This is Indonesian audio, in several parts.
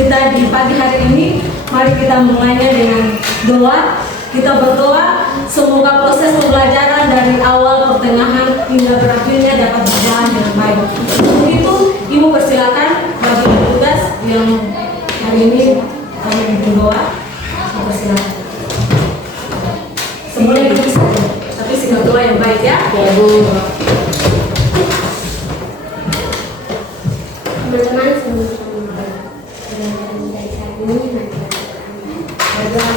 kita di pagi hari ini, mari kita mulainya dengan doa. Kita berdoa semoga proses pembelajaran dari awal, pertengahan hingga berakhirnya dapat berjalan dengan baik. Untuk itu, Ibu persilakan bagi tugas yang hari ini kami berdoa. Persilakan. Semuanya itu bisa, tapi singkat doa yang baik ya. Ya Bu. Teman-teman semua dari saat ini mari kita berdoa.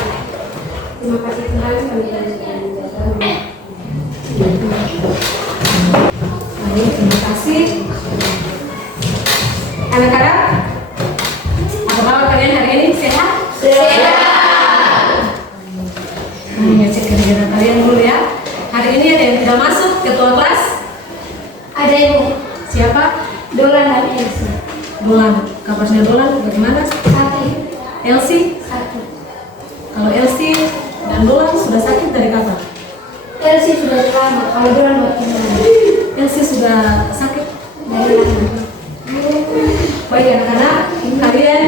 Terima kasih Tuhan kami lanjutkan berdoa. Baik, terima kasih. Anak-anak, apa kabar kalian hari ini? Sehat? Sehat. Ngecek kegiatan kalian dulu ya. Hari ini ada yang tidak masuk ketua kelas? Ada Ibu. Siapa? Dolan dan Elsie. Dolan. Kabarnya Dolan bagaimana? Sakit. Elsie? Sakit. Kalau Elsie dan Dolan sudah sakit dari kapan? Elsie sudah selamat. Kalau Dolan bagaimana? Elsie sudah sakit Dari lama. Baik anak-anak, kalian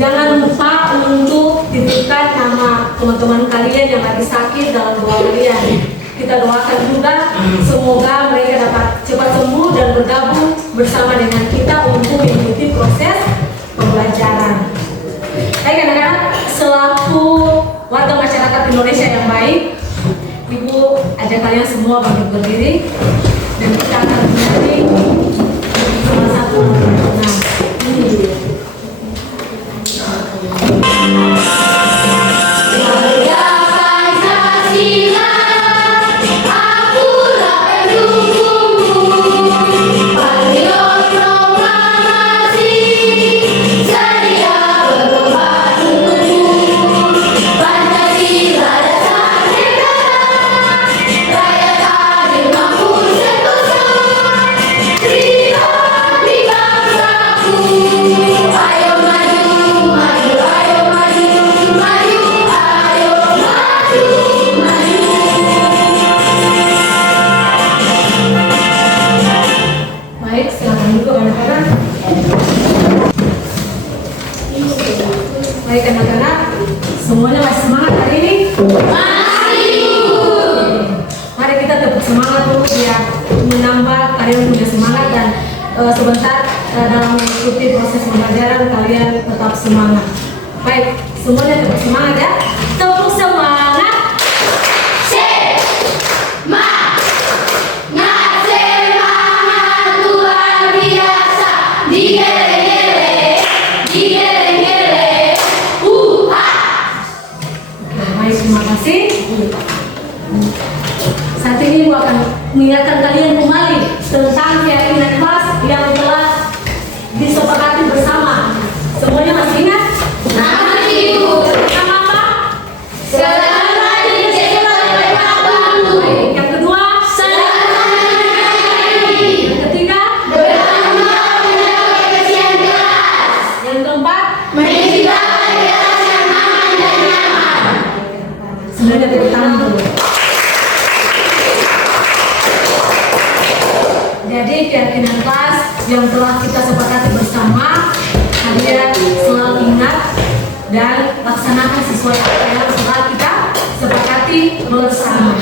jangan lupa untuk titipkan nama teman-teman kalian yang lagi sakit dalam doa kalian. Kita doakan juga semoga mereka dapat cepat sembuh dan bergabung bersama dengan kita untuk mengikuti proses pembelajaran. Baik anak-anak, selaku warga masyarakat Indonesia yang baik, Ibu ajak kalian semua berdiri dan kita akan menyanyi salah satu. Nah, ini dia. Baik, silakan duduk anak-anak. Baik anak-anak, semuanya masih semangat hari ini? Mari kita tetap semangat dulu biar menambah kalian punya semangat dan sebentar dalam mengikuti proses pembelajaran kalian tetap semangat. Baik, semuanya tetap semangat ya. Tepuk semangat. Baik, terima kasih. Saat ini Ibu akan mengingatkan kalian kembali tentang keyakinan kelas yang telah disepakati bersama. Semuanya masih ingat? Nama apa? Baik, yang kedua? Yang ketiga? Yang keempat? Sebenarnya tepuk tangan dulu. Jadi keyakinan kelas yang telah kita sepakati bersama, kalian selalu ingat dan laksanakan sesuai apa yang telah kita sepakati bersama.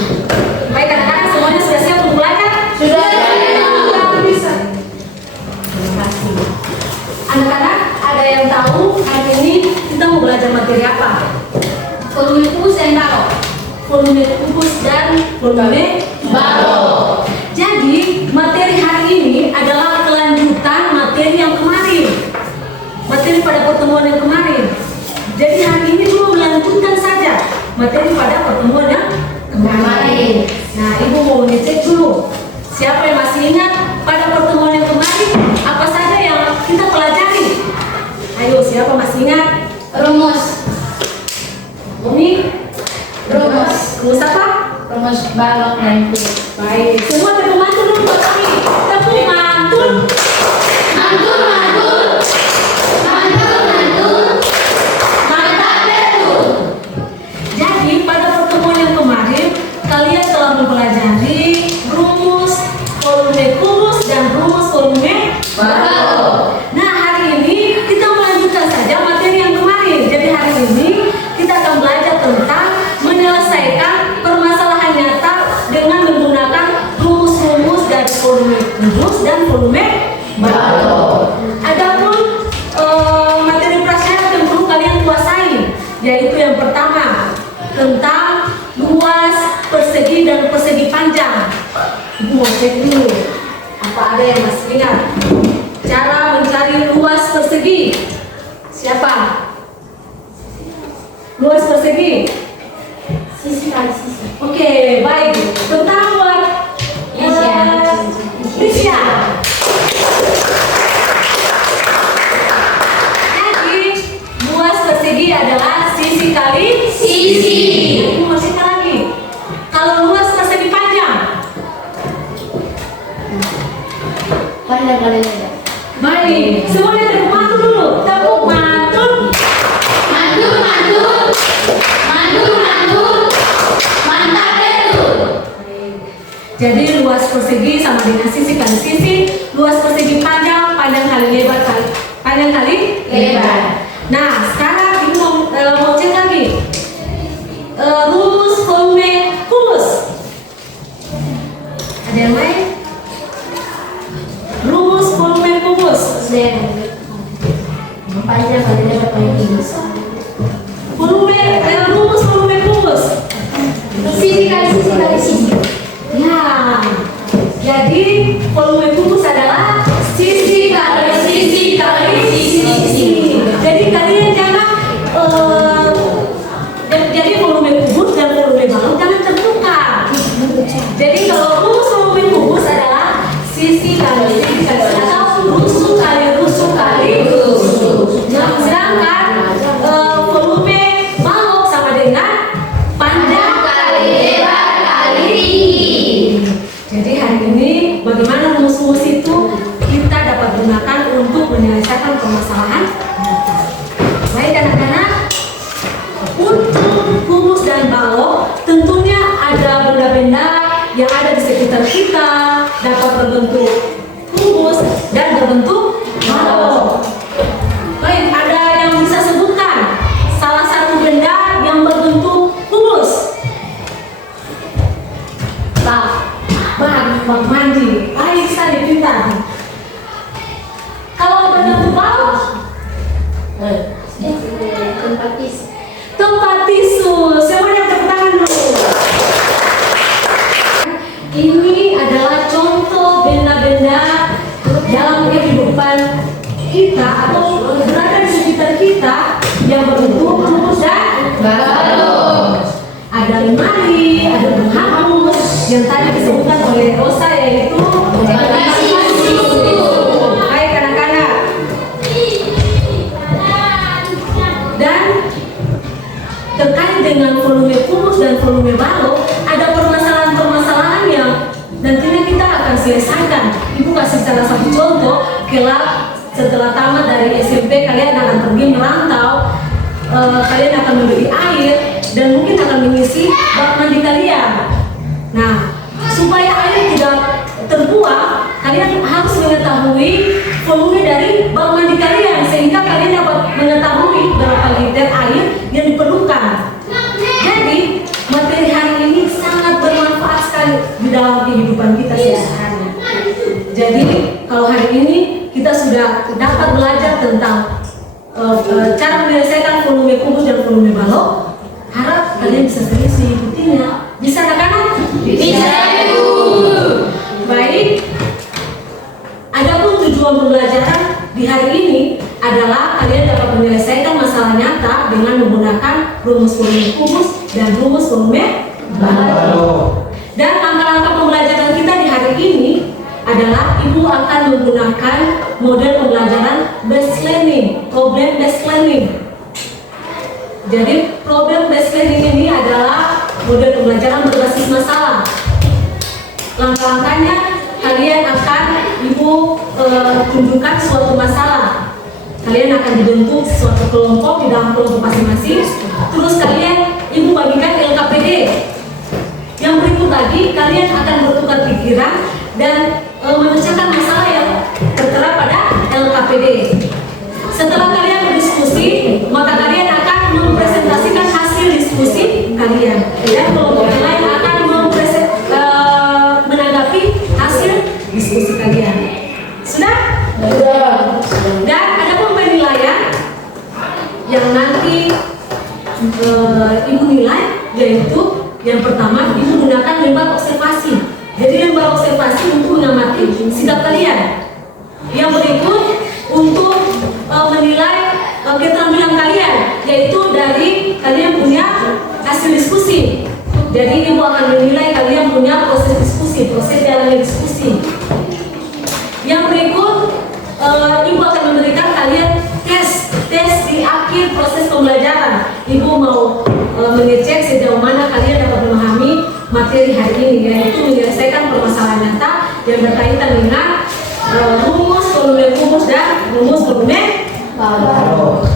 Baik anak-anak, semuanya sudah siap untuk belajar? Sudah. Bisa. Terima kasih. Anak-anak, ada yang tahu hari ini kita mau belajar materi apa? Volume kubus dan balok. Volume kubus dan volume balok. Jadi materi hari ini adalah kelanjutan materi yang kemarin. Materi pada pertemuan yang kemarin. Jadi hari ini cuma melanjutkan saja materi pada pertemuan yang kemarin. Nah, Ibu mau ngecek dulu. Siapa yang masih ingat pada pertemuan yang kemarin apa saja yang kita pelajari? Ayo, siapa masih ingat? Rumus. Umi? Rumus. Rumus apa? Rumus balok dan kubus. Baik, semua tepuk mantul dulu buat kami. Tepuk mantul. Mantul. Mantap betul. Jadi pada pertemuan yang kemarin kalian telah mempelajari rumus volume kubus dan rumus volume balok. Nah, hari ini kita melanjutkan saja materi yang yaitu yang pertama tentang luas, persegi, dan persegi panjang. Ibu mau cek dulu, apa ada yang masih ingat cara mencari luas persegi? Siapa? Luas persegi? Sisi kali sisi. Oke, baik. Tentang buat Lisya. Jadi luas persegi adalah sisi kali Sisi. Ibu mau cerita lagi. Kalau luas persegi panjang? Pandang kalian ada. Baik. Semuanya tepuk mantul dulu. Tepuk mantul. Mantul, mantul. Mantul, mantul. Mantap betul. Jadi luas persegi sama dengan sisi kali sisi. Luas persegi panjang, panjang kali lebar kali panjang kali Lebar. Nah, sekarang ibu mau cek lagi. Rumus volume kubus. Ada yang lain? Rumus volume kubus. Panjang kali lebar kali tinggi. Rumus volume kubus. Sisi kali sisi kali sisi. Ya. Jadi volume kubus adalah sisi kali sisi kali sisi. Jadi kalian jangan jadi volume kubus dan volume balok jangan tertukar. Jadi kalau rumus volume kubus adalah sisi kali sisi kali atau rusuk kali rusuk kali rusuk. Sedangkan volume balok sama dengan panjang Kali lebar kali tinggi. Jadi hari ini bagaimana rumus-rumus itu kita dapat gunakan untuk menyelesaikan permasalahan data. Baik anak-anak, untuk kubus dan balok tentunya ada benda-benda yang ada di sekitar kita dapat berbentuk kubus dan berbentuk balok. Baik, ada yang bisa sebutkan salah satu benda yang berbentuk kubus? Bak mandi. Baik sekali, pintar. Kalau berbentuk balok? Tempat tisu. Tempat tisu. Semuanya tepuk tangan dulu. Ini adalah contoh benda-benda dalam kehidupan kita atau berada di sekitar kita yang berbentuk kubus dan Balok. ada lemari, ada penghapus yang tadi disebutkan oleh Rosa yaitu baik anak-anak. Dan terkait dengan volume kubus dan volume balok ada permasalahan-permasalahan yang nantinya kita akan selesaikan. Ibu kasih salah satu contoh. Kelak setelah tamat dari SMP kalian akan pergi merantau, kalian akan membeli air dan mungkin akan mengisi bak mandi kalian. Nah, supaya air tidak terbuang, kalian harus mengetahui volume dari bak mandi kalian sehingga kalian dapat mengetahui berapa liter air yang diperlukan. Jadi, materi hari ini sangat bermanfaat sekali di dalam kehidupan kita sehari-hari. Jadi, kalau hari ini kita sudah dapat belajar tentang cara menyelesaikan volume kubus dan volume balok, harap kalian bisa serius mengikutinya. Bisa anak-anak? Bisa, Bu. Baik. Adapun tujuan pembelajaran di hari ini adalah kalian dapat menyelesaikan masalah nyata dengan menggunakan rumus volume kubus dan rumus volume balok. Dan langkah-langkah pembelajaran kita di hari ini adalah ibu akan menggunakan model pembelajaran based learning, problem based learning. Jadi problem based learning ini adalah model pembelajaran berbasis masalah. Langkah-langkahnya kalian akan ibu tunjukkan suatu masalah. Kalian akan dibentuk suatu kelompok di dalam kelompok masing-masing. Terus kalian ibu bagikan LKPD. Yang berikut lagi kalian akan bertukar pikiran dan memecahkan masalah yang tertera pada LKPD. Setelah kalian berdiskusi, maka kalian akan mempresentasikan hasil diskusi kalian. Dan kelompok yang lain akan menanggapi hasil diskusi kalian. Sudah? Sudah. Dan ada penilaian yang nanti ibu nilai, yaitu yang pertama ibu gunakan lembar observasi. Jadi lembar observasi untuk mengamati sikap kalian. Yang berikut untuk menilai keterampilan kalian, yaitu dari kalian punya hasil diskusi. Jadi ibu akan menilai kalian punya proses diskusi, proses dalam diskusi. Yang berikut ibu akan memberikan kalian tes di akhir proses pembelajaran. Ibu mau mengecek sejauh mana kalian dapat memahami materi hari ini, yaitu menyelesaikan permasalahan nyata yang berkaitan dengan rumus, volume kubus, dan rumus volume baru.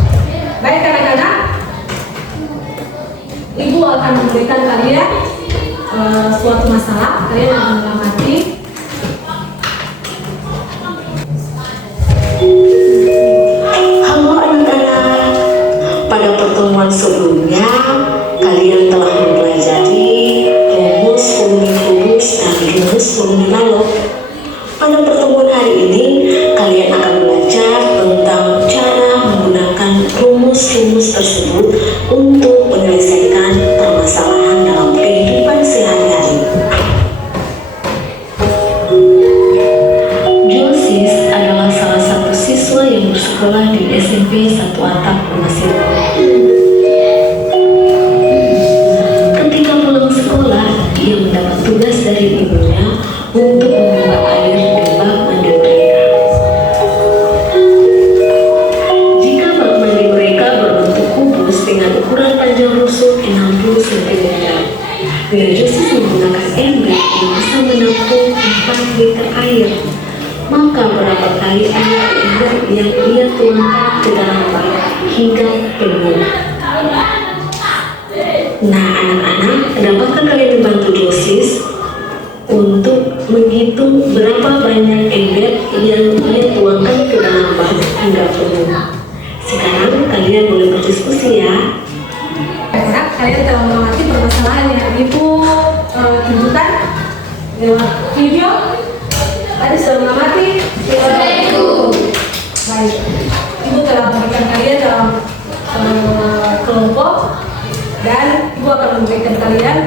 Baik anak-anak, ibu akan memberikan kalian suatu masalah, kalian akan mengamati. Halo anak-anak, pada pertemuan sebelumnya kalian telah mempelajari rumus volume kubus dan rumus volume balok. Pada pertemuan hari ini kalian akan belajar tentang cara menggunakan rumus-rumus tersebut untuk menyelesaikan permasalahan dalam kehidupan sehari-hari. Josis adalah salah satu siswa yang bersekolah di SMP 1 Atap Masih. Ketika pulang sekolah, ia mendapat tugas dari ibunya untuk membawa air di bak mandi mereka. Jika bak mandi mereka berbentuk kubus dengan ukuran panjang rusuk 60 cm, bila Josis menggunakan ember yang bisa menampung 4 liter air, maka berapa kali air ember yang ia tuangkan ke dalam bak hingga penuh? Nah anak-anak, dapatkah kalian membantu Josis untuk menghitung berapa banyak ember yang ia tuangkan ke dalam bak hingga penuh? Sekarang kalian boleh berdiskusi ya. Anak-anak, kalian telah mengamati permasalahan yang ibu tunjukkan lewat video. Tadi sudah mengamati. Baik, ibu telah memberikan kalian dalam kelompok, dan ibu akan memberikan kalian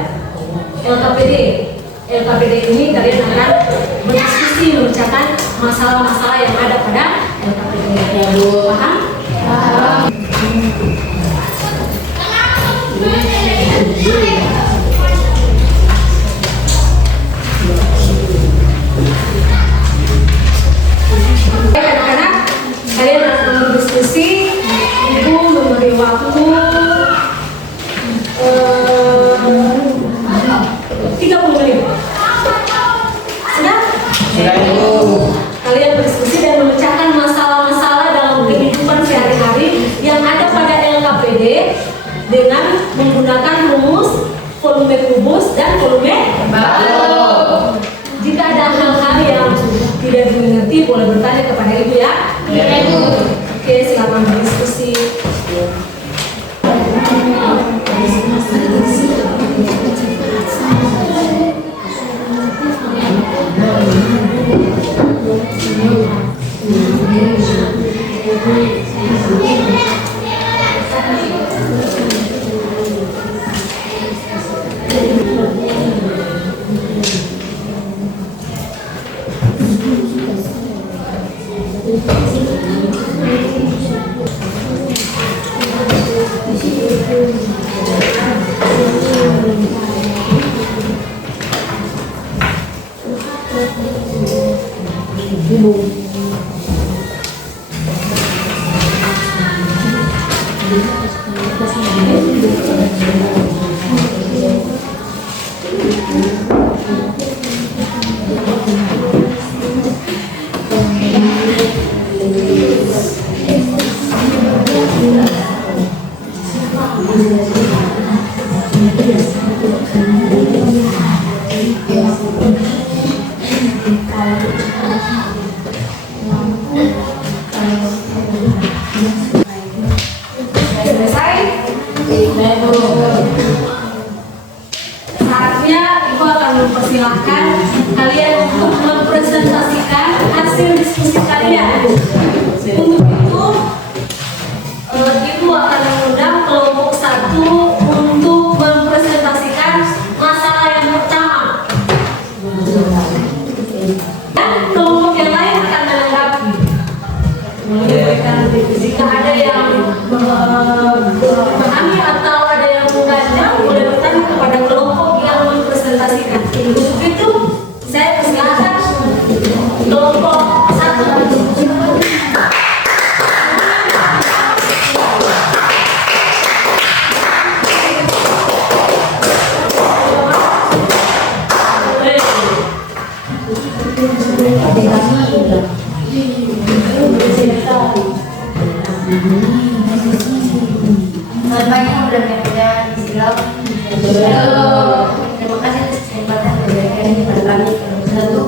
LKPD. LKPD ini kalian akan berdiskusi memecahkan masalah-masalah yang ada pada LKPD. Paham? Paham. Baik anak-anak, kalian akan berdiskusi. Ibu memberi waktu 30 menit. Sudah? Kalian berdiskusi dan memecahkan masalah-masalah dalam kehidupan sehari-hari yang ada pada LKPD dengan menggunakan rumus volume kubus dan volume balok. Jika ada hal-hal yang tidak dimengerti, boleh bertanya kepada ibu ya. Oke, silakan berdiskusi. Selesai? Saatnya Ibu akan mempersilahkan kalian untuk mempresentasikan hasil diskusi kalian. Untuk itu, Ibu akan mengundang kelompok 1 memahami atau ada yang mengganjal, boleh bertanya kepada kelompok yang mempresentasikan. Untuk itu, saya persilakan kelompok 1. Selamat pagi, mudah-mudahan Islam. Terima kasih atas kesempatan belajar kepada kami. Untuk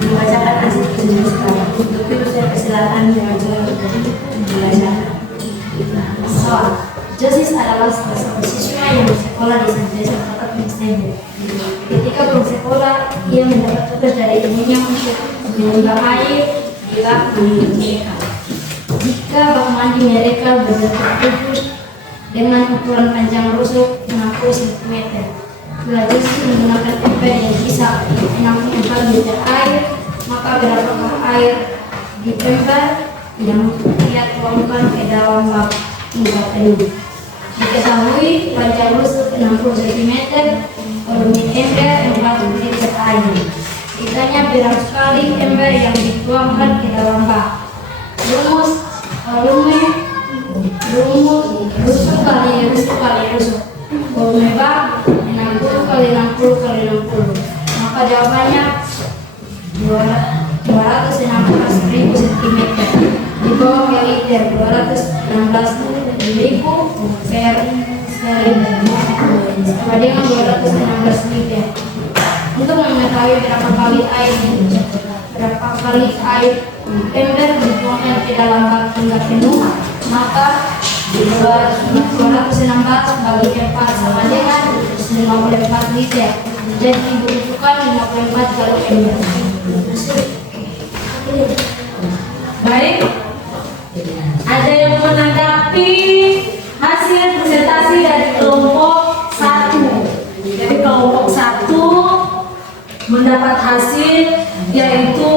membacakan hasil ujian sekarang. Untuk itu saya persilakan membacakan. Soal Josis adalah salah satu siswa yang bersekolah di Sanjaya Tempat Misteri. Ketika bersekolah, ia mendapat tugas dari ibunya untuk menambah air di bak mandi mereka. Jika bak mandi mereka berbentuk dengan ukuran panjang rusuk 60 cm, bila Josis menggunakan ember yang bisa 64 liter air, maka berapakah air di ember yang ia tuangkan ke dalam bak hingga penuh? Diketahui panjang rusuk 60 cm, volume ember 40 liter air. Ditanya berapa sekali ember yang dituangkan ke dalam bak. Rumus rusuk kali rusuk. Volume bak 60 kali 60 kali 60. Maka jawabannya 216.000 cm. Di bawah ke liter 216.000 per 1000 sama dengan 216 liter. Untuk mengetahui berapa kali air ember dituangkan ke dalam bak hingga penuh, maka 216 bagi 4 sama dengan 54 liter. Jadi dibutuhkan 54 galon ember. Baik, ada yang menanggapi hasil presentasi dari kelompok 1. Jadi kelompok 1 mendapat hasil yaitu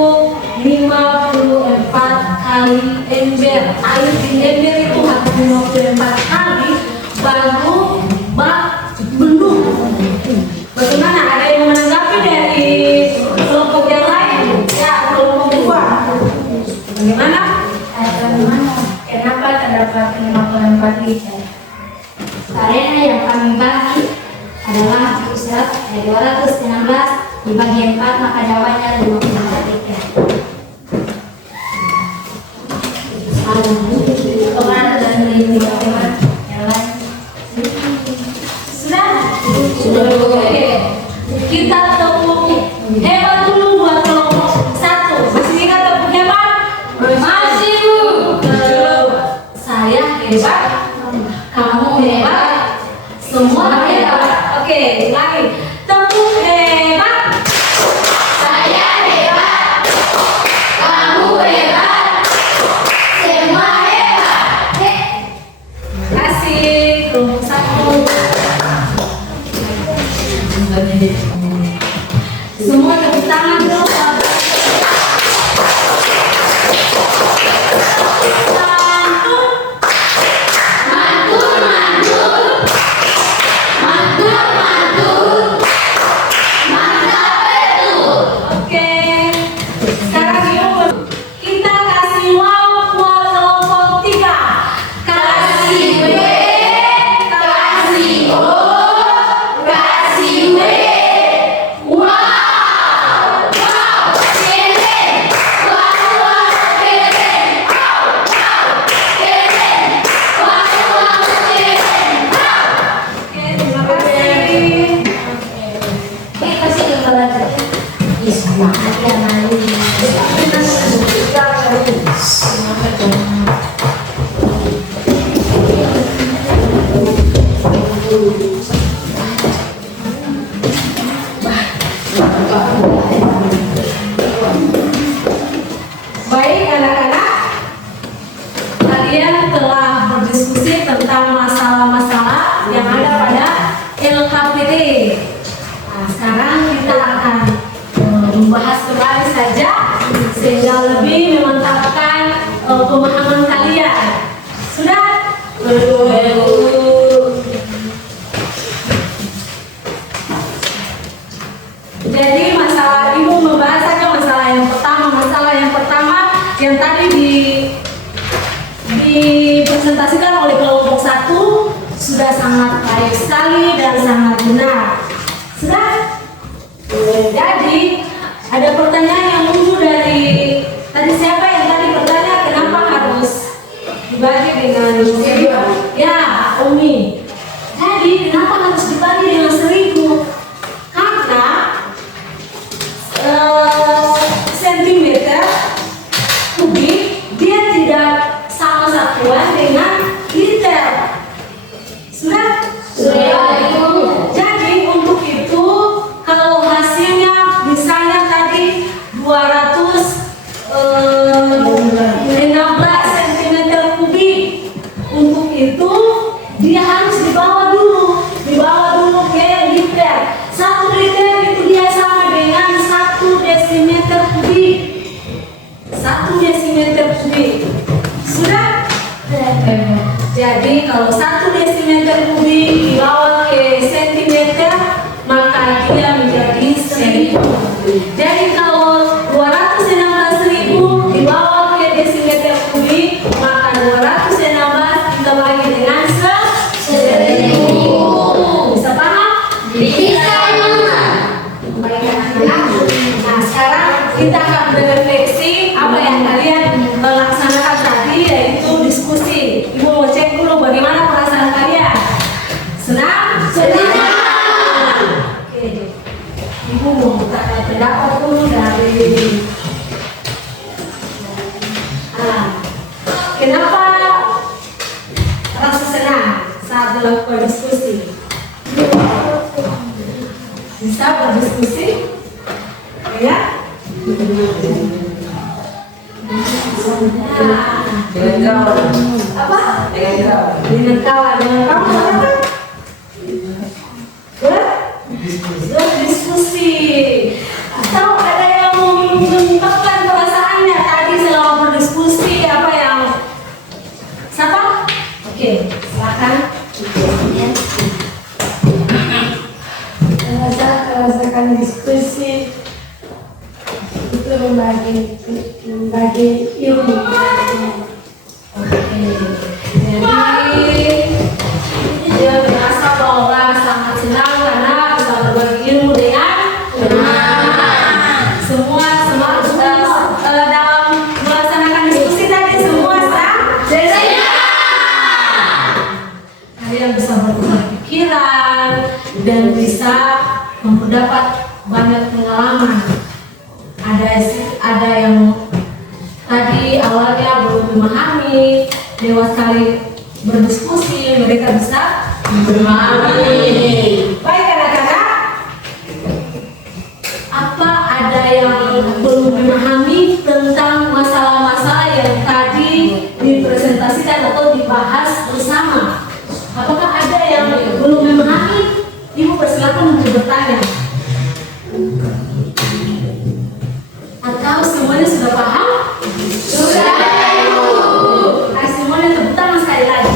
54 kali ember. Air di ember itu harus 54 kali baru bak penuh. Bagaimana? Ada yang menanggapi dari kelompok yang lain? Ya, kelompok 2. Bagaimana? Kenapa terdapat 54 liter? Karena yang kami bagi adalah 216 dibagi 4, maka jawabannya 54 liter. Pengaruh dan teman yang lain. Sudah? Oke. Kita tepuk hebat dulu buat kelompok 1. Masih ingat tepuk hebat? Masih, Bu. Saya hebat, kamu hebat, semua hebat. Oke, lagi. Tepuk hebat. Saya hebat, kamu hebat, semua hebat. Terima kasih kelompok 1. Semua tepuk tangan dong. Oke, sekarang kita kasih wow buat kelompok 3. Kasih W, kasih O, kasih W. Wow, wow, keren. Wow, wow, keren. Wow, wow, keren. Wow, wow, keren. Oke, terima kasih. Kasih kepala kerja. Sama aja malu. Baik anak-anak, kalian telah berdiskusi tentang masalah-masalah yang ada pada LKPD. Nah, sekarang kita akan membahas kembali saja sehingga lebih memantapkan tadi dipresentasikan oleh kelompok 1 sudah sangat baik sekali dan sangat benar. Sudah? Jadi ada pertanyaan yang muncul dari tadi, siapa yang tadi bertanya kenapa harus dibagi dengan 1000? Ya, Umi. Jadi kenapa harus dibagi dengan 1000? Karena sentimeter kubik dia tidak sama satuan dengan liter. Sudah? Jadi untuk itu kalau hasilnya misalnya tadi 216 cm kubik, untuk itu dia harus dibawa dulu ke liter. 1 liter itu dia sama dengan 1 desimeter kubik. 1 desimeter kubik. Sudah? Jadi kalau 1 desimeter kubik dibawa ke sentimeter, maka dia menjadi 1000. Jadi kalau 216.000 dibawa ke desimeter kubik, maka 216 kita bagi dengan 1000. Bisa paham? Bisa. Baik, anak-anak. Nah, sekarang kita akan berefleksi apa yang kalian laksanakan tadi, yaitu diskusi. Ibu mau cek dulu bagaimana perasaan kalian. Senang? Oke. Ibu mau minta pendapat dulu dari kenapa rasa senang saat melakukan diskusi? Bisa berdiskusi? Ya? Dengan kawan. Apa? Dengan kawan. Dengan kawan. Dengan kawan apa? Berdiskusi. Atau ada yang mau mengungkapkan perasaannya tadi selama berdiskusi, apa yang siapa? Oke, silakan. Merasakan diskusi itu membagi ilmu. Oke. Jadi dia merasa bahwa sangat senang karena bisa berbagi ilmu dengan semua dalam melaksanakan diskusi tadi semua kalian bisa bertukar pikiran dan bisa mendapat banyak pengalaman. Ada yang tadi awalnya belum memahami, lewat kali berdiskusi mereka bisa memahami. Baik anak-anak, apa ada yang belum memahami tentang masalah-masalah yang tadi dipresentasikan atau dibahas bersama? Apakah ada yang belum memahami? Ibu persilakan untuk bertanya. Atau semuanya sudah paham? Sudah. Semuanya tepuk tangan sekali lagi.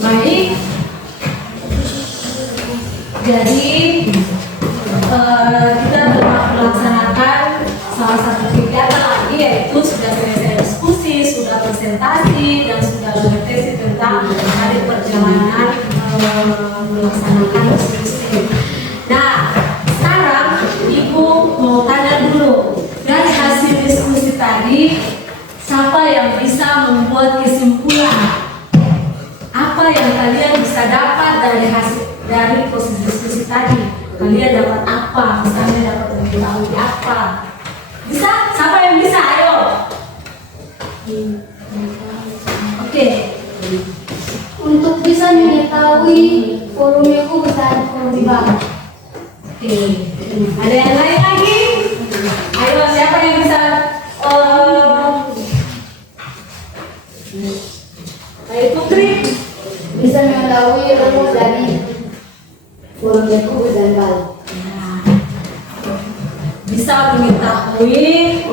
Baik. Jadi kita telah melaksanakan salah satu kegiatan lagi, yaitu sudah selesai diskusi, sudah presentasi, dan sudah berefleksi tentang hari perjalanan melaksanakan diskusi. Nah, sekarang Ibu mau tanya dulu, dari hasil diskusi tadi, siapa yang bisa membuat kesimpulan? Apa yang kalian bisa dapat dari proses diskusi tadi? Kalian dapat apa? Misalnya dapat mengetahui apa? Bisa? Siapa yang bisa? Ayo. Oke. Untuk bisa mengetahui forumnya aku besar forum di bawah. Oke. Ada yang lain lagi? Ayo, siapa yang bisa? Baik, Putri. Bisa mengetahui rumus dari forumnya aku besar bawah. Bisa mengetahui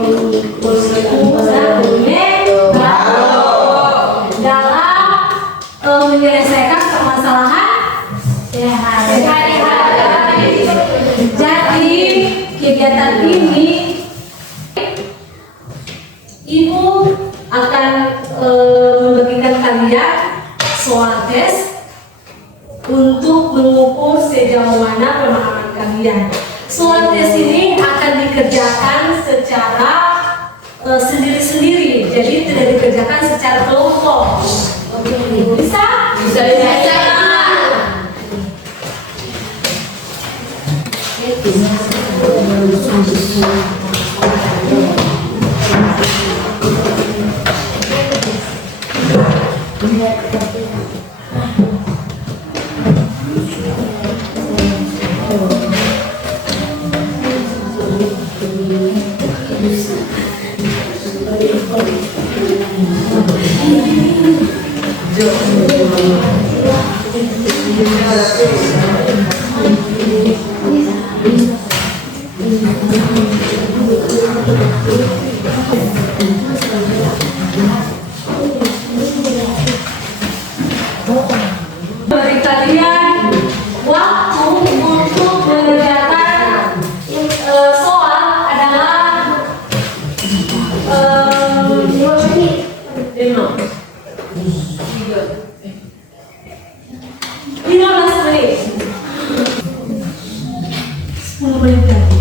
dalam menyelesaikan permasalahan sehari-hari. kalian. Soal tes ini akan dikerjakan secara sendiri-sendiri, jadi tidak dikerjakan secara kelompok. Bisa? Bisa. Beri kalian waktu untuk mengerjakan soal adalah 15 menit. 10 menit lagi.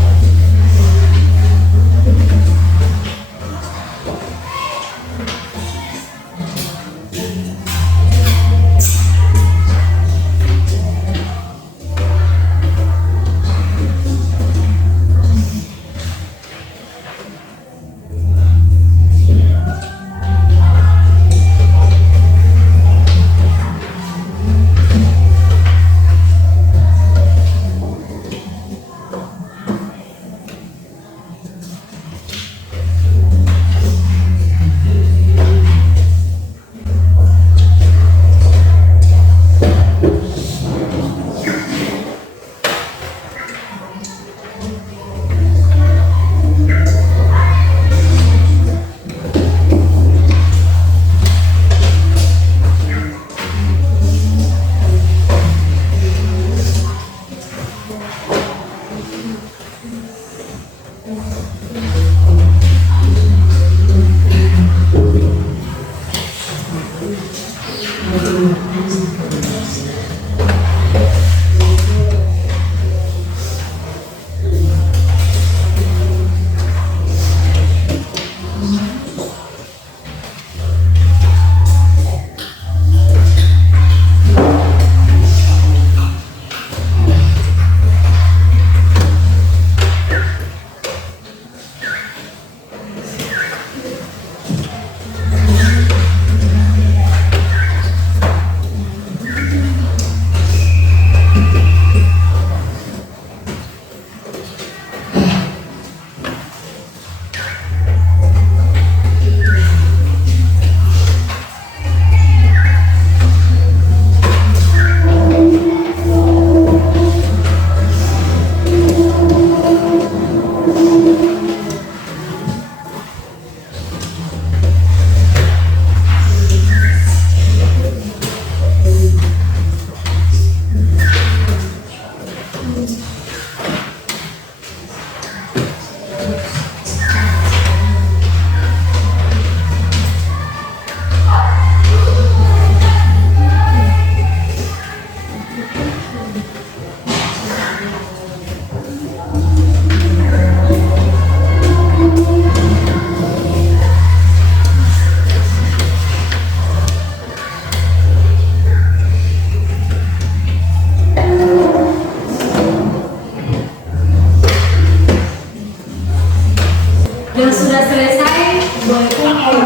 Yang sudah selesai boleh kumpul.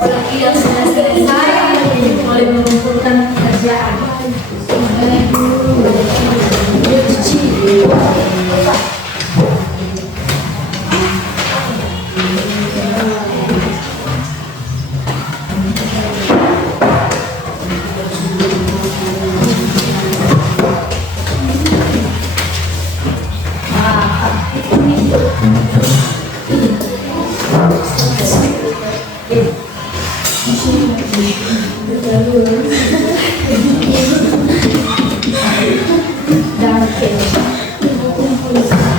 Bagi yang sudah selesai boleh mengumpulkan pekerjaan. Dan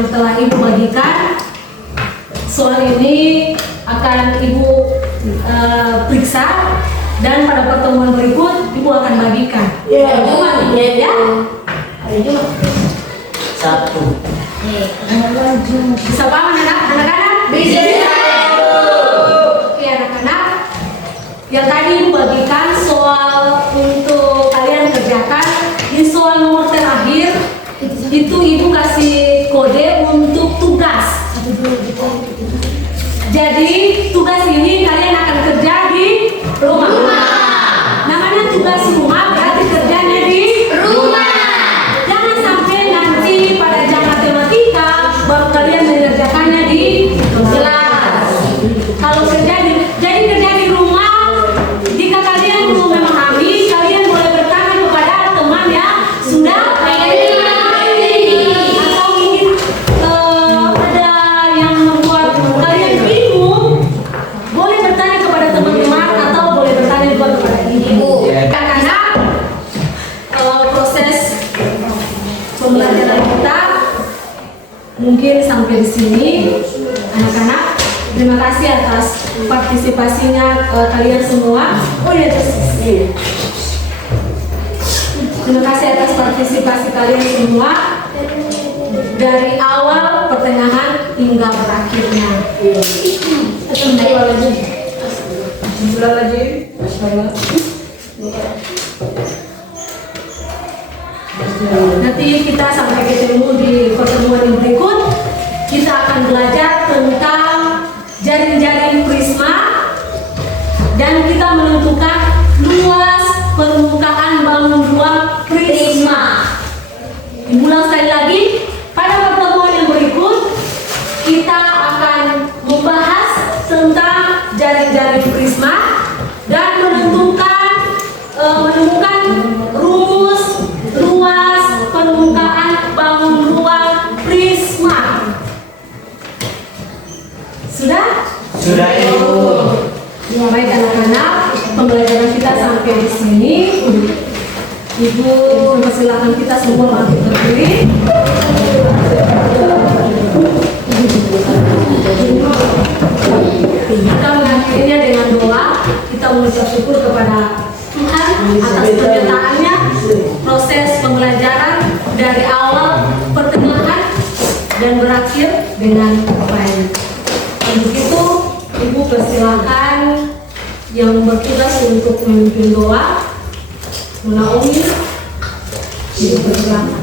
yang telah Ibu bagikan. Soal ini akan Ibu periksa dan pada pertemuan berikut Ibu akan bagikan. Iya. Cuma ya. Hari Jumat. Satu. Bisa paham anak-anak? Bisa. Oke anak-anak. Yang tadi Ibu bagikan soal untuk kalian kerjakan. Di soal nomor terakhir itu Ibu kasih kode untuk tugas. Jadi tugas ini kalian akan kerja di rumah. Namanya tugas rumah berarti kerjanya di rumah. Jangan sampai nanti pada jam matematika baru kalian mengerjakannya di kelas. Kalau jadi kerja di rumah, jika kalian belum memahami, kalian boleh bertanya kepada teman yang sudah atau mungkin ada yang membuat kalian bingung, boleh bertanya kepada teman-teman atau boleh bertanya juga kepada ibu. Karena proses pembelajaran kita mungkin sampai di sini, anak-anak. Terima kasih atas partisipasinya kalian semua. Oh iya, terima kasih atas partisipasi kalian semua dari awal, pertengahan hingga berakhirnya. Nanti kita sampai ketemu di pertemuan yang berikut. Kita akan belajar tentang jaring-jaring prisma dan kita menentukan luas permukaan bangun ruang prisma. Diulang sekali lagi, pada pertemuan yang berikut kita akan membahas tentang jaring-jaring prisma dan menemukan rumus luas permukaan bangun ruang prisma. Sudah? Sudah Ibu. Ya, baik anak-anak, pembelajaran kita sampai di sini. Ibu mempersilahkan kita semua bangkit berdiri. Kita mengakhirinya dengan doa. Kita mengucap syukur kepada Tuhan atas penyertaannya, proses pembelajaran dari awal, pertengahan, dan berakhir dengan baik. Untuk itu, Ibu persilakan yang bertugas untuk memimpin doa, Naomi. Ibu persilakan.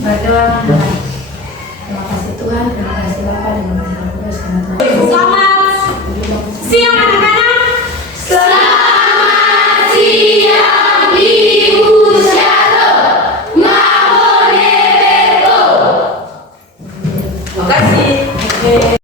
Berdoa. Terima kasih Tuhan, terima kasih Bapak, terima kasih Roh Kudus karena Tuhan